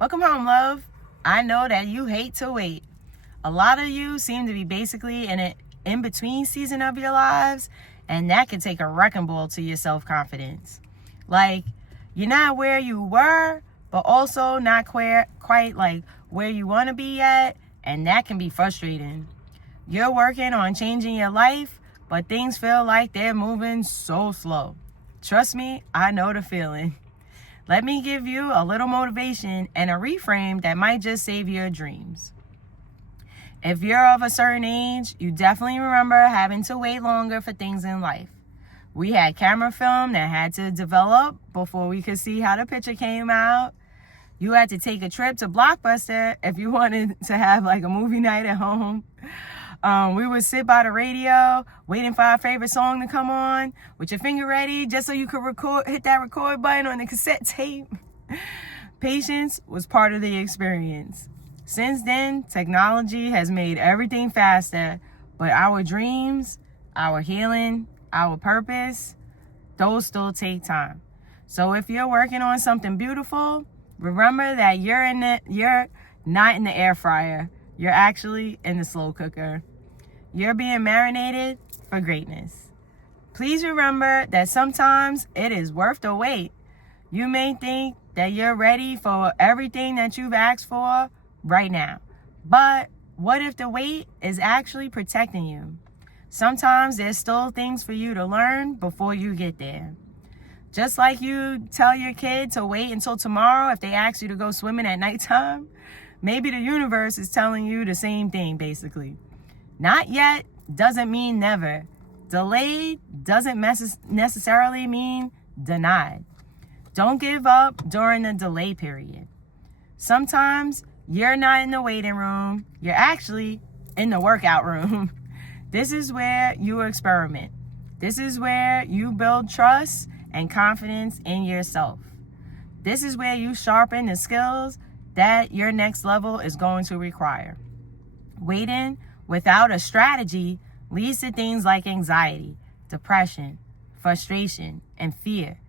Welcome home, love. I know that you hate to wait. A lot of you seem to be basically in an in-between season of your lives, and that can take a wrecking ball to your self-confidence. Like, you're not where you were, but also not quite like where you want to be yet, and that can be frustrating. You're working on changing your life, but things feel like they're moving so slow. Trust me, I know the feeling. Let me give you a little motivation and a reframe that might just save your dreams. If you're of a certain age, you definitely remember having to wait longer for things in life. We had camera film that had to develop before we could see how the picture came out. You had to take a trip to Blockbuster if you wanted to have like a movie night at home. We would sit by the radio waiting for our favorite song to come on with your finger ready just so you could hit that record button on the cassette tape. Patience was part of the experience. Since then, technology has made everything faster, but our dreams, our healing, our purpose, those still take time. So if you're working on something beautiful, remember that you're not in the air fryer. You're actually in the slow cooker. You're being marinated for greatness. Please remember that sometimes it is worth the wait. You may think that you're ready for everything that you've asked for right now. But what if the wait is actually protecting you? Sometimes there's still things for you to learn before you get there. Just like you tell your kid to wait until tomorrow if they ask you to go swimming at nighttime, maybe the universe is telling you the same thing, basically. Not yet doesn't mean never. Delayed doesn't necessarily mean denied. Don't give up during the delay period. Sometimes you're not in the waiting room. You're actually in the workout room. This is where you experiment. This is where you build trust and confidence in yourself. This is where you sharpen the skills that your next level is going to require. Waiting without a strategy leads to things like anxiety, depression, frustration, and fear.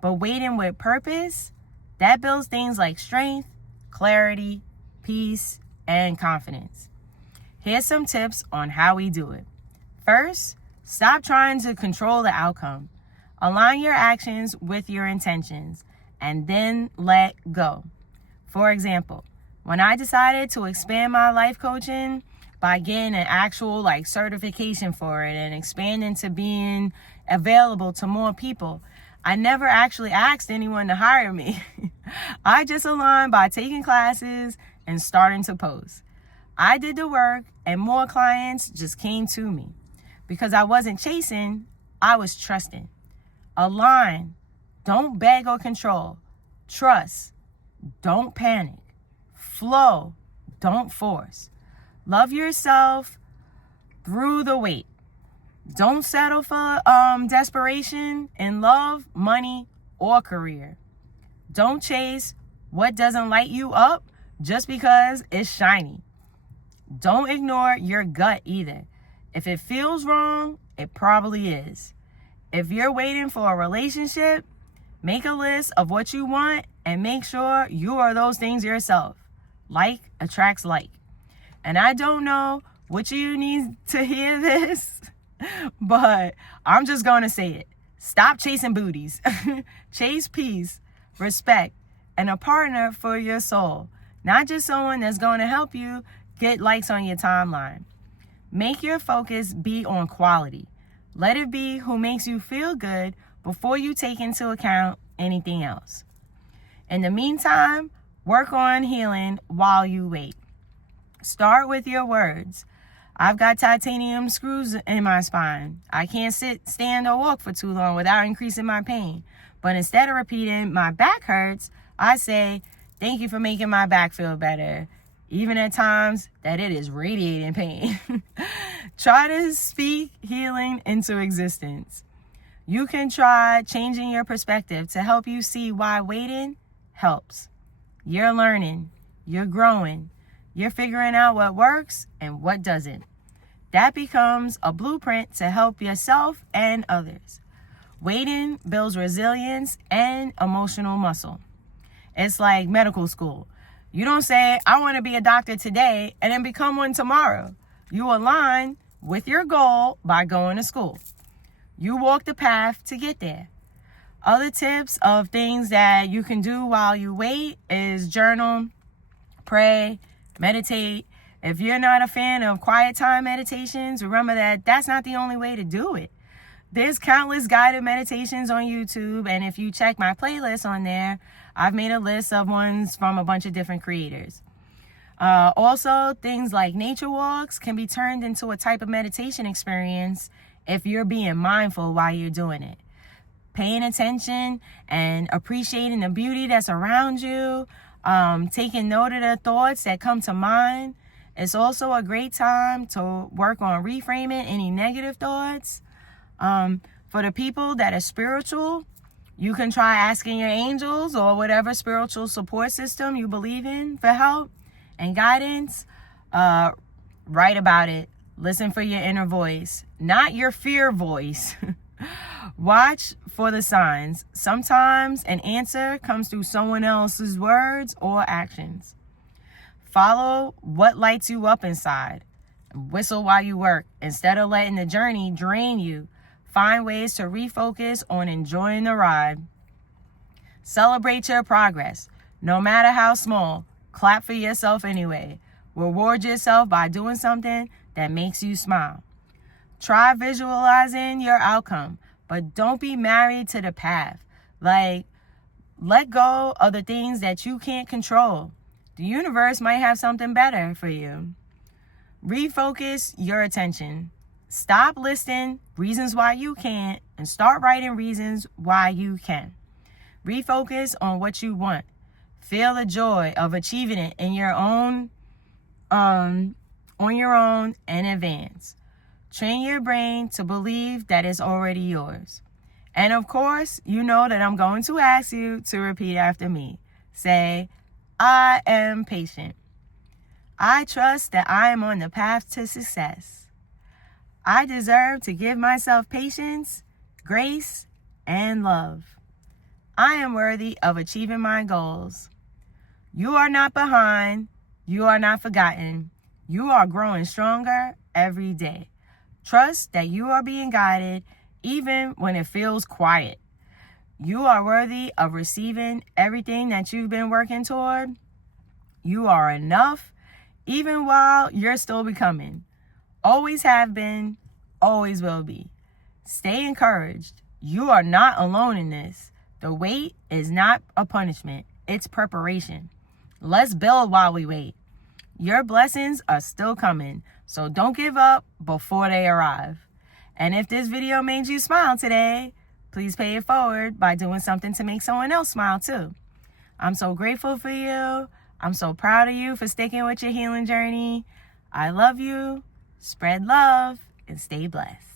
But waiting with purpose, that builds things like strength, clarity, peace, and confidence. Here's some tips on how we do it. First, stop trying to control the outcome. Align your actions with your intentions, and then let go. For example, when I decided to expand my life coaching by getting an actual certification for it and expanding to being available to more people, I never actually asked anyone to hire me. I just aligned by taking classes and starting to post. I did the work and more clients just came to me. Because I wasn't chasing, I was trusting. Align. Don't beg or control. Trust. Don't panic. Flow. Don't force. Love yourself through the wait. Don't settle for desperation in love, money, or career. Don't chase what doesn't light you up just because it's shiny. Don't ignore your gut either. If it feels wrong, it probably is. If you're waiting for a relationship, make a list of what you want and make sure you are those things yourself. Like attracts like. And I don't know which of you need to hear this, but I'm just going to say it. Stop chasing booties. Chase peace, respect, and a partner for your soul. Not just someone that's going to help you get likes on your timeline. Make your focus be on quality. Let it be who makes you feel good before you take into account anything else. In the meantime, work on healing while you wait. Start with your words. I've got titanium screws in my spine. I can't sit, stand, or walk for too long without increasing my pain. But instead of repeating, my back hurts, I say, thank you for making my back feel better, even at times that it is radiating pain. Try to speak healing into existence. You can try changing your perspective to help you see why waiting helps. You're learning. You're growing. You're figuring out what works and what doesn't. That becomes a blueprint to help yourself and others. Waiting builds resilience and emotional muscle. It's like medical school. You don't say, I want to be a doctor today and then become one tomorrow. You align with your goal by going to school. You walk the path to get there. Other tips of things that you can do while you wait is journal, pray, meditate. If you're not a fan of quiet time meditations, remember that that's not the only way to do it. There's countless guided meditations on YouTube, and if you check my playlist on there, I've made a list of ones from a bunch of different creators. Also, things like nature walks can be turned into a type of meditation experience if you're being mindful while you're doing it. Paying attention and appreciating the beauty that's around you, taking note of the thoughts that come to mind. It's also a great time to work on reframing any negative thoughts. For the people that are spiritual, you can try asking your angels or whatever spiritual support system you believe in for help and guidance. Write about it. Listen for your inner voice, not your fear voice. Watch for the signs. Sometimes an answer comes through someone else's words or actions. Follow what lights you up inside. Whistle while you work. Instead of letting the journey drain you, find ways to refocus on enjoying the ride. Celebrate your progress. No matter how small, clap for yourself anyway. Reward yourself by doing something that makes you smile. Try visualizing your outcome, but don't be married to the path. Let go of the things that you can't control. The universe might have something better for you. Refocus your attention. Stop listing reasons why you can't and start writing reasons why you can. Refocus on what you want. Feel the joy of achieving it in your own, on your own in advance. Train your brain to believe that it's already yours. And of course, you know that I'm going to ask you to repeat after me. Say, I am patient. I trust that I am on the path to success. I deserve to give myself patience, grace, and love. I am worthy of achieving my goals. You are not behind. You are not forgotten. You are growing stronger every day. Trust that you are being guided even when it feels quiet. You are worthy of receiving everything that you've been working toward. You are enough even while you're still becoming. Always have been, always will be. Stay encouraged. You are not alone in this. The wait is not a punishment. It's preparation. Let's build while we wait. Your blessings are still coming, so don't give up before they arrive. And if this video made you smile today, please pay it forward by doing something to make someone else smile too. I'm so grateful for you. I'm so proud of you for sticking with your healing journey. I love you. Spread love and stay blessed.